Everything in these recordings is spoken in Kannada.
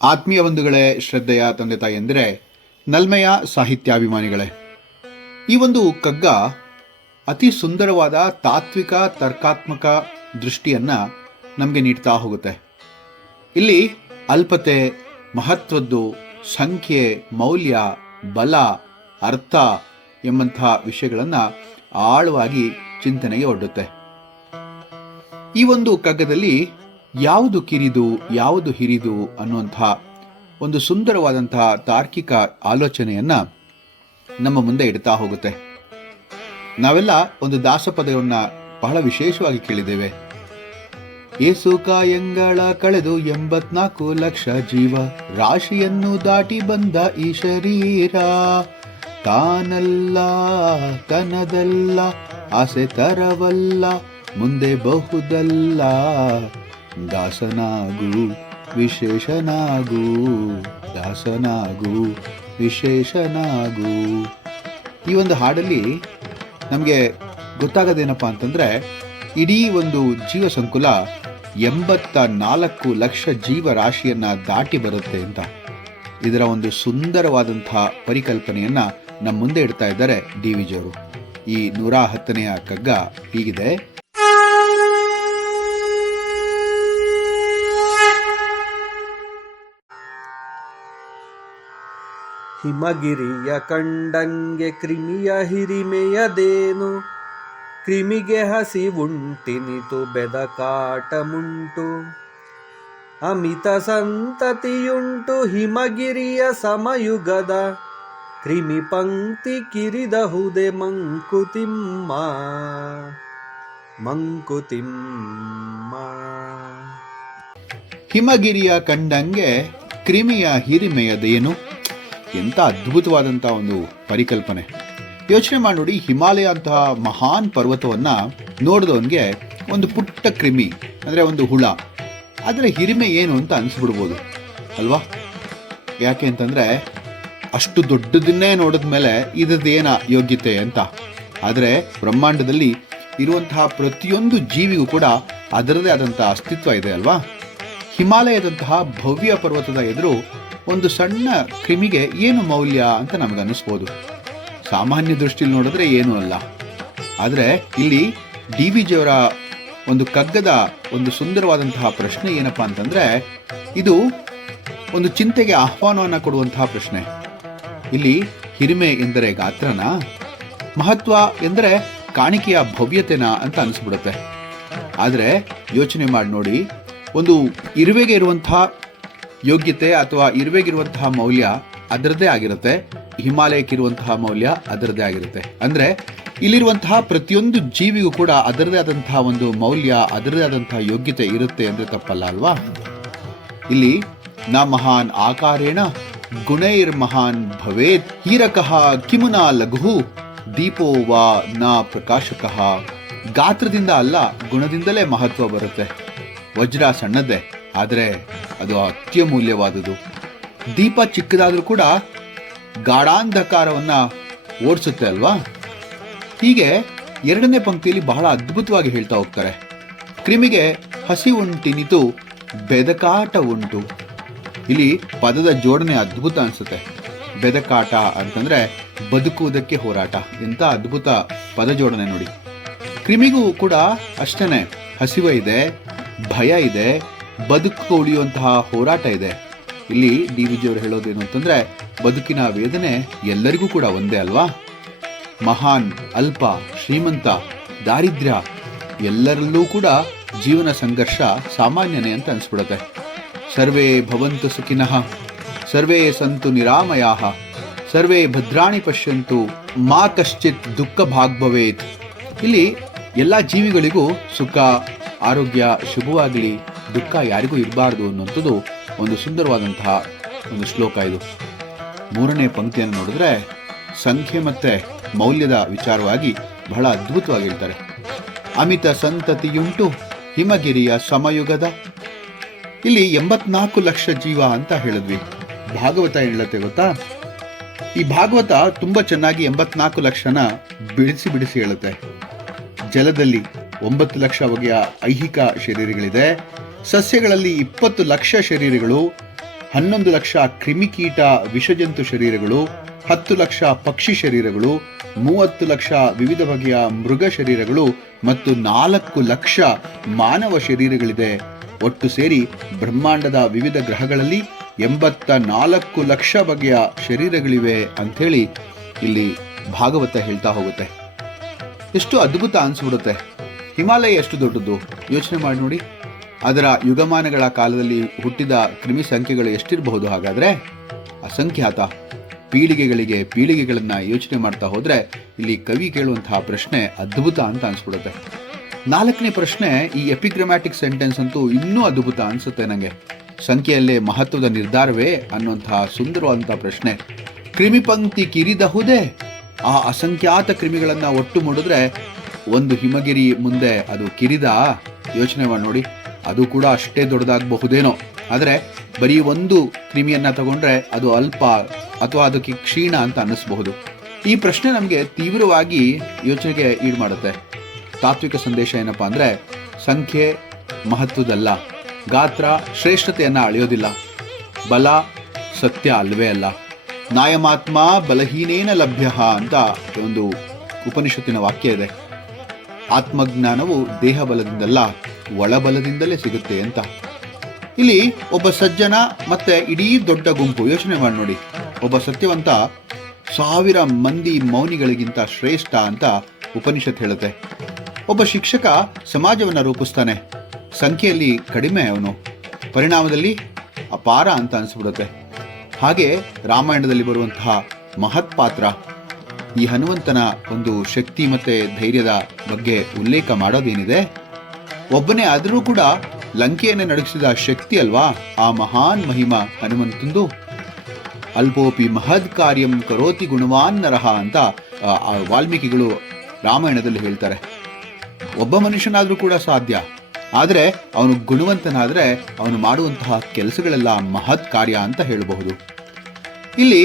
ಆತ್ಮೀಯ ಬಂಧುಗಳೇ, ಶ್ರದ್ಧೆಯ ತಂದೆ ತಾಯಿಯಂದರೆ, ನಲ್ಮೆಯ ಸಾಹಿತ್ಯಾಭಿಮಾನಿಗಳೇ, ಈ ಒಂದು ಕಗ್ಗ ಅತಿ ಸುಂದರವಾದ ತಾತ್ವಿಕ ತರ್ಕಾತ್ಮಕ ದೃಷ್ಟಿಯನ್ನು ನಮಗೆ ನೀಡ್ತಾ ಹೋಗುತ್ತೆ. ಇಲ್ಲಿ ಅಲ್ಪತೆ, ಮಹತ್ವದ್ದು, ಸಂಖ್ಯೆ, ಮೌಲ್ಯ, ಬಲ, ಅರ್ಥ ಎಂಬಂಥ ವಿಷಯಗಳನ್ನು ಆಳವಾಗಿ ಚಿಂತನೆಗೆ ಒಡ್ಡುತ್ತೆ. ಈ ಒಂದು ಕಗ್ಗದಲ್ಲಿ ಯಾವುದು ಕಿರಿದು ಯಾವುದು ಹಿರಿದು ಅನ್ನುವಂಥ ಒಂದು ಸುಂದರವಾದಂತಹ ತಾರ್ಕಿಕ ಆಲೋಚನೆಯನ್ನು ನಮ್ಮ ಮುಂದೆ ಇಡ್ತಾ ಹೋಗುತ್ತೆ. ನಾವೆಲ್ಲ ಒಂದು ದಾಸಪದವನ್ನು ಬಹಳ ವಿಶೇಷವಾಗಿ ಕೇಳಿದ್ದೇವೆ. ಏಸು ಕಾಯಂಗಳ ಕಳೆದು 84 ಲಕ್ಷ ಜೀವ ರಾಶಿಯನ್ನು ದಾಟಿ ಬಂದ ಈ ಶರೀರ, ತಾನಲ್ಲ ತನದಲ್ಲ ಆಸೆ ತರವಲ್ಲ ಮುಂದೆ ಬಹುದಲ್ಲ, ದಾಸನಾಗು ವಿಶೇಷನಾಗು, ದಾಸನಾಗು ವಿಶೇಷನಾಗು. ಈ ಒಂದು ಹಾಡಲ್ಲಿ ನಮಗೆ ಗೊತ್ತಾಗೋದೇನಪ್ಪ ಅಂತಂದರೆ, ಇಡೀ ಒಂದು ಜೀವ ಸಂಕುಲ 84 ಲಕ್ಷ ಜೀವರಾಶಿಯನ್ನು ದಾಟಿ ಬರುತ್ತೆ ಅಂತ. ಇದರ ಒಂದು ಸುಂದರವಾದಂಥ ಪರಿಕಲ್ಪನೆಯನ್ನು ನಮ್ಮ ಮುಂದೆ ಇಡ್ತಾ ಇದ್ದಾರೆ ಡಿ ವಿ ಜಿಯವರು. ಈ 110ನೆಯ ಕಗ್ಗ ಹೀಗಿದೆ. ಹಿಮಗಿರಿಯ ಕಂಡಂಗೆ ಕ್ರಿಮಿಯ ಹಿರಿಮೆಯದೇನು, ಕ್ರಿಮಿಗೆ ಹಸಿವುಂಟಿನಿತು ಬೆದಕಾಟ ಮುಂಟು, ಅಮಿತ ಸಂತತಿಯುಂಟು ಹಿಮಗಿರಿಯ ಸಮಯುಗದ, ಕ್ರಿಮಿ ಪಂಕ್ತಿ ಕಿರಿದಹುದೆ ಮಂಕುತಿಮ್ಮ ಮಂಕುತಿಮ್ಮ. ಹಿಮಗಿರಿಯ ಕಂಡಂಗೆ ಕ್ರಿಮಿಯ ಹಿರಿಮೆಯದೇನು. ಎಂಥ ಅದ್ಭುತವಾದಂಥ ಒಂದು ಪರಿಕಲ್ಪನೆ. ಯೋಚನೆ ಮಾಡಿ ನೋಡಿ, ಹಿಮಾಲಯ ಅಂತಹ ಮಹಾನ್ ಪರ್ವತವನ್ನು ನೋಡಿದವನಿಗೆ ಒಂದು ಪುಟ್ಟ ಕ್ರಿಮಿ ಅಂದರೆ ಒಂದು ಹುಳ, ಅದರ ಹಿರಿಮೆ ಏನು ಅಂತ ಅನಿಸ್ಬಿಡ್ಬೋದು ಅಲ್ವಾ? ಯಾಕೆ ಅಂತಂದರೆ ಅಷ್ಟು ದೊಡ್ಡದನ್ನೇ ನೋಡಿದ ಮೇಲೆ ಇದ್ರದ್ದೇನ ಯೋಗ್ಯತೆ ಅಂತ. ಆದರೆ ಬ್ರಹ್ಮಾಂಡದಲ್ಲಿ ಇರುವಂತಹ ಪ್ರತಿಯೊಂದು ಜೀವಿಗೂ ಕೂಡ ಅದರದೇ ಆದಂಥ ಅಸ್ತಿತ್ವ ಇದೆ ಅಲ್ವಾ? ಹಿಮಾಲಯದಂತಹ ಭವ್ಯ ಪರ್ವತದ ಎದುರು ಒಂದು ಸಣ್ಣ ಕ್ರಿಮಿಗೆ ಏನು ಮೌಲ್ಯ ಅಂತ ನಮಗೆ ಅನ್ನಿಸ್ಬೋದು. ಸಾಮಾನ್ಯ ದೃಷ್ಟಿಯಲ್ಲಿ ನೋಡಿದ್ರೆ ಏನೂ ಅಲ್ಲ. ಆದರೆ ಇಲ್ಲಿ ಡಿ ವಿ ಜಿಯವರ ಒಂದು ಕಗ್ಗದ ಒಂದು ಸುಂದರವಾದಂತಹ ಪ್ರಶ್ನೆ ಏನಪ್ಪಾ ಅಂತಂದರೆ, ಇದು ಒಂದು ಚಿಂತೆಗೆ ಆಹ್ವಾನವನ್ನು ಕೊಡುವಂತಹ ಪ್ರಶ್ನೆ. ಇಲ್ಲಿ ಹಿರಿಮೆ ಎಂದರೆ ಗಾತ್ರನ, ಮಹತ್ವ ಎಂದರೆ ಕಾಣಿಕೆಯ ಭವ್ಯತೆನ ಅಂತ ಅನಿಸ್ಬಿಡುತ್ತೆ. ಆದರೆ ಯೋಚನೆ ಮಾಡಿ ನೋಡಿ, ಒಂದು ಇರುವೆಗೆ ಇರುವಂತಹ ಯೋಗ್ಯತೆ ಅಥವಾ ಇರುವೆಗಿರುವಂತಹ ಮೌಲ್ಯ ಅದರದ್ದೇ ಆಗಿರುತ್ತೆ, ಹಿಮಾಲಯಕ್ಕಿರುವಂತಹ ಮೌಲ್ಯ ಅದರದ್ದೇ ಆಗಿರುತ್ತೆ. ಅಂದರೆ ಇಲ್ಲಿರುವಂತಹ ಪ್ರತಿಯೊಂದು ಜೀವಿಗೂ ಕೂಡ ಅದರದೇ ಆದಂತಹ ಒಂದು ಮೌಲ್ಯ, ಅದರದೇ ಆದಂತಹ ಯೋಗ್ಯತೆ ಇರುತ್ತೆ ಅಂದರೆ ತಪ್ಪಲ್ಲ ಅಲ್ವಾ? ಇಲ್ಲಿ ನ ಮಹಾನ್ ಆಕಾರೇಣ ಗುಣೈರ್ ಮಹಾನ್ ಭವೇತ್, ಹೀರಕಃ ಕಿಮುನಾ ಲಘು ದೀಪೋ ವಾ ನ ಪ್ರಕಾಶಕಃ. ಗಾತ್ರದಿಂದ ಅಲ್ಲ, ಗುಣದಿಂದಲೇ ಮಹತ್ವ ಬರುತ್ತೆ. ವಜ್ರ ಸಣ್ಣದ್ದೇ, ಆದರೆ ಅದು ಅತ್ಯಮೂಲ್ಯವಾದುದು. ದೀಪ ಚಿಕ್ಕದಾದರೂ ಕೂಡ ಗಾಢಾಂಧಕಾರವನ್ನು ಓಡಿಸುತ್ತೆ ಅಲ್ವಾ? ಹೀಗೆ 2ನೇ ಪಂಕ್ತಿಯಲ್ಲಿ ಬಹಳ ಅದ್ಭುತವಾಗಿ ಹೇಳ್ತಾ ಹೋಗ್ತಾರೆ. ಕ್ರಿಮಿಗೆ ಹಸಿ ಉಂಟಿನಿತು ಬೆದಕಾಟ ಉಂಟು. ಇಲ್ಲಿ ಪದದ ಜೋಡಣೆ ಅದ್ಭುತ ಅನಿಸುತ್ತೆ. ಬೆದಕಾಟ ಅಂತಂದರೆ ಬದುಕುವುದಕ್ಕೆ ಹೋರಾಟ. ಎಂಥ ಅದ್ಭುತ ಪದ ಜೋಡಣೆ ನೋಡಿ. ಕ್ರಿಮಿಗೂ ಕೂಡ ಅಷ್ಟೇ ಹಸಿವೆ ಇದೆ, ಭಯ ಇದೆ, ಬದುಕು ಉಳಿಯುವಂತಹ ಹೋರಾಟ ಇದೆ. ಇಲ್ಲಿ ಡಿ ವಿ ಜಿಯವರು ಹೇಳೋದೇನು ಅಂತಂದರೆ, ಬದುಕಿನ ವೇದನೆ ಎಲ್ಲರಿಗೂ ಕೂಡ ಒಂದೇ ಅಲ್ವಾ? ಮಹಾನ್, ಅಲ್ಪ, ಶ್ರೀಮಂತ, ದಾರಿದ್ರ್ಯ ಎಲ್ಲರಲ್ಲೂ ಕೂಡ ಜೀವನ ಸಂಘರ್ಷ ಸಾಮಾನ್ಯನೇ ಅಂತ ಅನಿಸ್ಬಿಡುತ್ತೆ. ಸರ್ವೇ ಭವಂತು ಸುಖಿನಃ, ಸರ್ವೇ ಸಂತು ನಿರಾಮಯಾಃ, ಸರ್ವೇ ಭದ್ರಾಣಿ ಪಶ್ಯಂತು ಮಾ ಕಶ್ಚಿತ್ ದುಃಖ ಭಾಗ್ ಭವೇತ್. ಇಲ್ಲಿ ಎಲ್ಲ ಜೀವಿಗಳಿಗೂ ಸುಖ, ಆರೋಗ್ಯ, ಶುಭವಾಗಲಿ, ದುಃಖ ಯಾರಿಗೂ ಇರಬಾರ್ದು ಅನ್ನುವಂಥದ್ದು ಒಂದು ಸುಂದರವಾದಂತಹ ಒಂದು ಶ್ಲೋಕ ಇದು. 3ನೇ ಪಂಕ್ತಿಯನ್ನು ನೋಡಿದ್ರೆ ಸಂಖ್ಯೆ ಮತ್ತು ಮೌಲ್ಯದ ವಿಚಾರವಾಗಿ ಬಹಳ ಅದ್ಭುತವಾಗಿ ಹೇಳ್ತಾರೆ. ಅಮಿತ ಸಂತತಿಯುಂಟು ಹಿಮಗಿರಿಯ ಸಮಯುಗದ. ಇಲ್ಲಿ 84 ಲಕ್ಷ ಜೀವ ಅಂತ ಹೇಳಿದ್ವಿ. ಭಾಗವತ ಹೇಳುತ್ತೆ ಗೊತ್ತಾ? ಈ ಭಾಗವತ ತುಂಬ ಚೆನ್ನಾಗಿ 84 ಲಕ್ಷನ ಬಿಡಿಸಿ ಹೇಳುತ್ತೆ. ಜಲದಲ್ಲಿ 9 ಲಕ್ಷ ಬಗೆಯ ಐಹಿಕ ಶರೀರಗಳಿದೆ. ಸಸ್ಯಗಳಲ್ಲಿ 20 ಲಕ್ಷ ಶರೀರಗಳು, 11 ಲಕ್ಷ ಕ್ರಿಮಿಕೀಟ ವಿಷಜಂತು ಶರೀರಗಳು, 10 ಲಕ್ಷ ಪಕ್ಷಿ ಶರೀರಗಳು, 30 ಲಕ್ಷ ವಿವಿಧ ಬಗೆಯ ಮೃಗ ಶರೀರಗಳು ಮತ್ತು 4 ಲಕ್ಷ ಮಾನವ ಶರೀರಗಳಿದೆ. ಒಟ್ಟು ಸೇರಿ ಬ್ರಹ್ಮಾಂಡದ ವಿವಿಧ ಗ್ರಹಗಳಲ್ಲಿ 84 ಲಕ್ಷ ಬಗೆಯ ಶರೀರಗಳಿವೆ ಅಂಥೇಳಿ ಇಲ್ಲಿ ಭಾಗವತ ಹೇಳ್ತಾ ಹೋಗುತ್ತೆ. ಎಷ್ಟು ಅದ್ಭುತ ಅನಿಸ್ಬಿಡುತ್ತೆ. ಹಿಮಾಲಯ ಎಷ್ಟು ದೊಡ್ಡದು ಯೋಚನೆ ಮಾಡಿ ನೋಡಿ. ಅದರ ಯುಗಮಾನಗಳ ಕಾಲದಲ್ಲಿ ಹುಟ್ಟಿದ ಕ್ರಿಮಿ ಸಂಖ್ಯೆಗಳು ಎಷ್ಟಿರಬಹುದು? ಹಾಗಾದರೆ ಅಸಂಖ್ಯಾತ. ಪೀಳಿಗೆಗಳನ್ನು ಯೋಚನೆ ಮಾಡ್ತಾ ಹೋದರೆ ಇಲ್ಲಿ ಕವಿ ಕೇಳುವಂತಹ ಪ್ರಶ್ನೆ ಅದ್ಭುತ ಅಂತ ಅನಿಸ್ಬಿಡುತ್ತೆ. 4ನೇ ಪ್ರಶ್ನೆ, ಈ ಎಪಿಗ್ರಾಮ್ಯಾಟಿಕ್ ಸೆಂಟೆನ್ಸ್ ಅಂತೂ ಇನ್ನೂ ಅದ್ಭುತ ಅನಿಸುತ್ತೆ ನನಗೆ. ಸಂಖ್ಯೆಯಲ್ಲೇ ಮಹತ್ವದ ನಿರ್ಧಾರವೇ ಅನ್ನುವಂತಹ ಸುಂದರವಾದಂತಹ ಪ್ರಶ್ನೆ. ಕ್ರಿಮಿಪಂಕ್ತಿ ಕಿರಿದಹುದೇ? ಆ ಅಸಂಖ್ಯಾತ ಕ್ರಿಮಿಗಳನ್ನು ಒಟ್ಟು ಮಾಡಿದ್ರೆ ಒಂದು ಹಿಮಗಿರಿ ಮುಂದೆ ಅದು ಕಿರಿದ? ಯೋಚನೆ ಮಾಡಿ ನೋಡಿ. ಅದು ಕೂಡ ಅಷ್ಟೇ ದೊಡ್ಡದಾಗಬಹುದೇನೋ. ಆದರೆ ಬರೀ ಒಂದು ಕ್ರಿಮಿಯನ್ನು ತಗೊಂಡ್ರೆ ಅದು ಅಲ್ಪ ಅಥವಾ ಅದಕ್ಕೆ ಕ್ಷೀಣ ಅಂತ ಅನ್ನಿಸ್ಬಹುದು. ಈ ಪ್ರಶ್ನೆ ನಮಗೆ ತೀವ್ರವಾಗಿ ಯೋಚನೆಗೆ ಈಡು ಮಾಡುತ್ತೆ. ತಾತ್ವಿಕ ಸಂದೇಶ ಏನಪ್ಪಾ ಅಂದರೆ, ಸಂಖ್ಯೆ ಮಹತ್ವದಲ್ಲ, ಗಾತ್ರ ಶ್ರೇಷ್ಠತೆಯನ್ನು ಅಳೆಯೋದಿಲ್ಲ, ಬಲ ಸತ್ಯ ಅಲ್ವೇ ಅಲ್ಲ, ನಾಯಮಾತ್ಮ ಬಲಹೀನೇನ ಲಭ್ಯ ಅಂತ ಒಂದು ಉಪನಿಷತ್ತಿನ ವಾಕ್ಯ ಇದೆ. ಆತ್ಮಜ್ಞಾನವು ದೇಹ ಬಲದಿಂದಲ್ಲ, ಒಳಬಲದಿಂದಲೇ ಸಿಗುತ್ತೆ ಅಂತ. ಇಲ್ಲಿ ಒಬ್ಬ ಸಜ್ಜನ ಮತ್ತೆ ಇಡೀ ದೊಡ್ಡ ಗುಂಪು, ಯೋಚನೆ ಮಾಡಿ ನೋಡಿ. ಒಬ್ಬ ಸತ್ಯವಂತ 1000 ಮಂದಿ ಮೌನಿಗಳಿಗಿಂತ ಶ್ರೇಷ್ಠ ಅಂತ ಉಪನಿಷತ್ ಹೇಳುತ್ತೆ. ಒಬ್ಬ ಶಿಕ್ಷಕ ಸಮಾಜವನ್ನು ರೂಪಿಸ್ತಾನೆ. ಸಂಖ್ಯೆಯಲ್ಲಿ ಕಡಿಮೆ ಅವನು, ಪರಿಣಾಮದಲ್ಲಿ ಅಪಾರ ಅಂತ ಅನಿಸ್ಬಿಡುತ್ತೆ. ಹಾಗೆ ರಾಮಾಯಣದಲ್ಲಿ ಬರುವಂತಹ ಮಹತ್ ಪಾತ್ರ, ಈ ಹನುಮಂತನ ಒಂದು ಶಕ್ತಿ ಮತ್ತೆ ಧೈರ್ಯದ ಬಗ್ಗೆ ಉಲ್ಲೇಖ ಮಾಡೋದೇನಿದೆ, ಒಬ್ಬನೇ ಆದರೂ ಕೂಡ ಲಂಕೆಯನ್ನು ನಡಗಿಸಿದ ಶಕ್ತಿ ಅಲ್ವಾ ಆ ಮಹಾನ್ ಮಹಿಮ ಹನುಮಂತಂದು. ಅಲ್ಪೋಪಿ ಮಹದ್ ಕಾರ್ಯಂ ಕರೋತಿ ಗುಣವಾನ್ ನರಹ ಅಂತ ವಾಲ್ಮೀಕಿಗಳು ರಾಮಾಯಣದಲ್ಲಿ ಹೇಳ್ತಾರೆ. ಒಬ್ಬ ಮನುಷ್ಯನಾದರೂ ಕೂಡ ಸಾಧ್ಯ, ಆದರೆ ಅವನು ಗುಣವಂತನಾದರೆ ಅವನು ಮಾಡುವಂತಹ ಕೆಲಸಗಳೆಲ್ಲ ಮಹತ್ ಕಾರ್ಯ ಅಂತ ಹೇಳಬಹುದು. ಇಲ್ಲಿ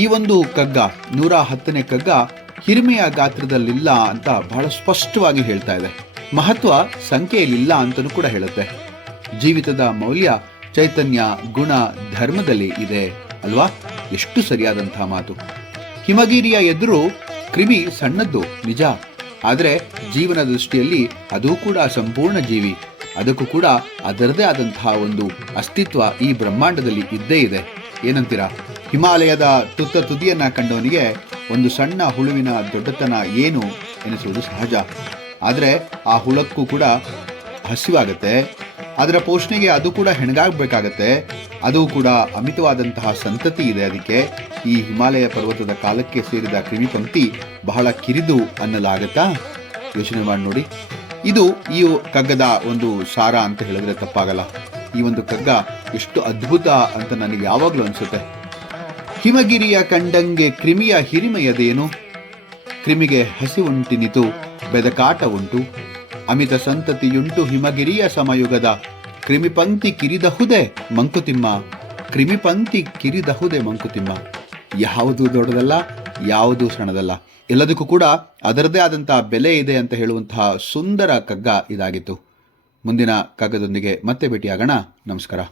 ಈ ಒಂದು ಕಗ್ಗ 110ನೇ ಕಗ್ಗ ಹಿರಿಮೆಯ ಗಾತ್ರದಲ್ಲಿಲ್ಲ ಅಂತ ಬಹಳ ಸ್ಪಷ್ಟವಾಗಿ ಹೇಳ್ತಾ ಇದೆ. ಮಹತ್ವ ಸಂಖ್ಯೆಯಲ್ಲಿಲ್ಲ ಅಂತಲೂ ಕೂಡ ಹೇಳುತ್ತೆ. ಜೀವಿತದ ಮೌಲ್ಯ ಚೈತನ್ಯ ಗುಣ ಧರ್ಮದಲ್ಲಿ ಇದೆ ಅಲ್ವಾ? ಎಷ್ಟು ಸರಿಯಾದಂತಹ ಮಾತು. ಹಿಮಗಿರಿಯ ಎದುರು ಕ್ರಿಮಿ ಸಣ್ಣದ್ದು ನಿಜ, ಆದರೆ ಜೀವನ ದೃಷ್ಟಿಯಲ್ಲಿ ಅದು ಕೂಡ ಸಂಪೂರ್ಣ ಜೀವಿ. ಅದಕ್ಕೂ ಕೂಡ ಅದರದೇ ಆದಂತಹ ಒಂದು ಅಸ್ತಿತ್ವ ಈ ಬ್ರಹ್ಮಾಂಡದಲ್ಲಿ ಇದ್ದೇ ಇದೆ. ಏನಂತೀರಾ? ಹಿಮಾಲಯದ ತುದಿಯನ್ನ ಕಂಡವನಿಗೆ ಒಂದು ಸಣ್ಣ ಹುಳುವಿನ ದೊಡ್ಡತನ ಏನು ಎನಿಸುವುದು ಸಹಜ. ಆದರೆ ಆ ಹುಳಕ್ಕೂ ಕೂಡ ಹಸಿವಾಗತ್ತೆ, ಅದರ ಪೋಷಣೆಗೆ ಅದು ಕೂಡ ಹೆಣಗಾಗಬೇಕಾಗತ್ತೆ. ಅದು ಕೂಡ ಅಮಿತವಾದಂತಹ ಸಂತತಿ ಇದೆ ಅದಕ್ಕೆ. ಈ ಹಿಮಾಲಯ ಪರ್ವತದ ಕಾಲಕ್ಕೆ ಸೇರಿದ ಕ್ರಿಮಿಪಂಕ್ತಿ ಬಹಳ ಕಿರಿದು ಅನ್ನಲಾಗತ್ತಾ? ಯೋಚನೆ ಮಾಡಿ ನೋಡಿ. ಇದು ಈ ಕಗ್ಗದ ಒಂದು ಸಾರ ಅಂತ ಹೇಳಿದ್ರೆ ತಪ್ಪಾಗಲ್ಲ. ಈ ಒಂದು ಕಗ್ಗ ಎಷ್ಟು ಅದ್ಭುತ ಅಂತ ನನಗೆ ಯಾವಾಗಲೂ ಅನಿಸುತ್ತೆ. ಹಿಮಗಿರಿಯ ಕಂಡಂಗೆ ಕ್ರಿಮಿಯ ಹಿರಿಮೆಯದೇನು? ಕ್ರಿಮಿಗೆ ಹಸಿವುಂಟಿನಿತು ಬೆದಕಾಟ ಉಂಟು, ಅಮಿತ ಸಂತತಿಯುಂಟು ಹಿಮಗಿರಿಯ ಸಮಯುಗದ ಕ್ರಿಮಿಪಂಕ್ತಿ ಕಿರಿದಹುದೇ ಮಂಕುತಿಮ್ಮ. ಕ್ರಿಮಿಪಂಕ್ತಿ ಕಿರಿದಹುದೇ ಮಂಕುತಿಮ್ಮ. ಯಾವುದು ದೊಡ್ಡದಲ್ಲ, ಯಾವುದು ಸಣ್ಣದಲ್ಲ, ಎಲ್ಲದಕ್ಕೂ ಕೂಡ ಅದರದೇ ಆದಂತಹ ಬೆಲೆ ಇದೆ ಅಂತ ಹೇಳುವಂತಹ ಸುಂದರ ಕಗ್ಗ ಇದಾಗಿತ್ತು. ಮುಂದಿನ ಕಗ್ಗದೊಂದಿಗೆ ಮತ್ತೆ ಭೇಟಿಯಾಗೋಣ. ನಮಸ್ಕಾರ.